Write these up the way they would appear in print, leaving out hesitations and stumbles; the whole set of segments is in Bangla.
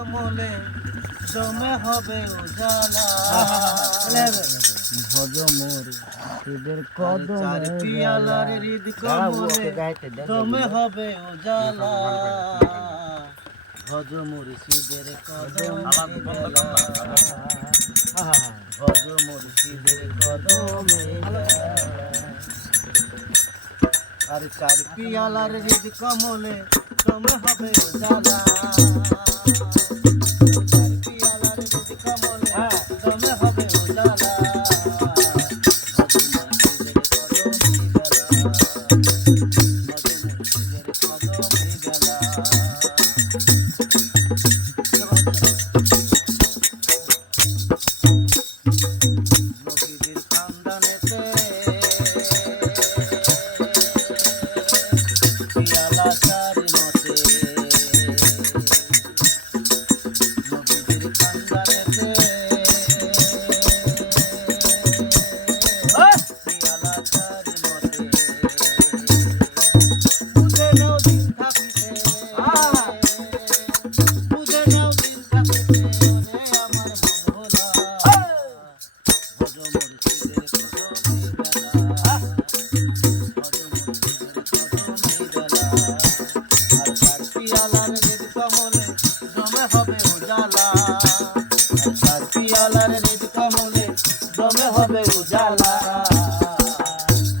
কমলে জমে হবে উজালা ভজ মোর তোদের চার কদমে পিয়ালার হৃদ কমলে জমে হবে উজালা ভজ মুর্শিদের কদমে বেলা ভজ মুর্শিদের কদমে বেলা আর চার পিয়ালার হৃদ কমলে জমে হবে উজালা চার পিয়ালার হৃদ কমলে জমে হবে উজালা নবীদের খানদানেতে পিয়ালা চারি মতে নবীদের খানদানেতে পিয়ালা চারি মতে বুঝে নাও দিন থাকিতে বুঝে নাও দিন থাকিতে ওরে আমার মন ভোলা ভজ মুর্শিদের কদমে বেলা ভজ মুর্শিদের কদমে বেলা আর চার পিয়ালার হৃদ কমলে জমে হবে উজালা আর চার পিয়ালার হৃদ কমলে জমে হবে উজালা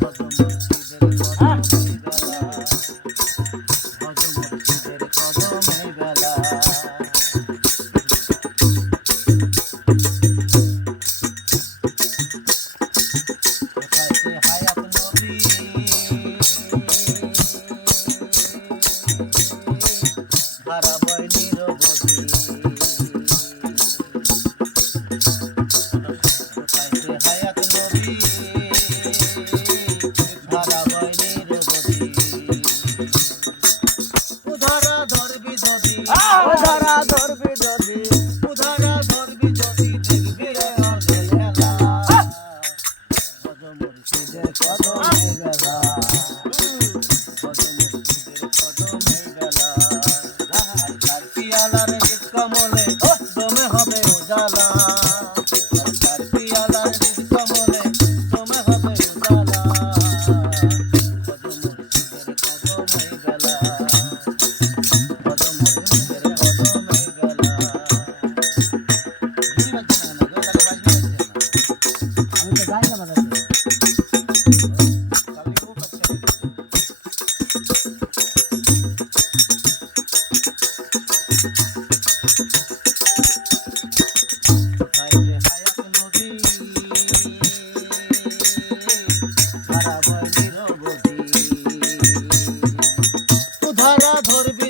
ভজ মুর্শিদের কদমে বেলা ভজ মুর্শিদের কদমে বেলা কোথায় সে হায়াত নবী ধারা বয় নিরবধি কোথায় সে হায়াত নবী ধারা বয় নিরবধি উধারা ধরবি যদি ধরা ধরবি যদি উধারা ধরবি যদি দেখবি রে অনেক খেলা ভজ মুর্শিদের কদমে গেলা ভজ মুর্শিদের কদমে বেলা আর চার পিয়ালার হৃদ কমলে জমে হবে উজালা আর চার পিয়ালার হৃদ কমলে জমে হবে উজালা ভজ মুর্শিদের কদমে বেলা ভজ মুর্শিদের কদমে বেলা আমি তো যাই না বাজাতে উধারা ধরবি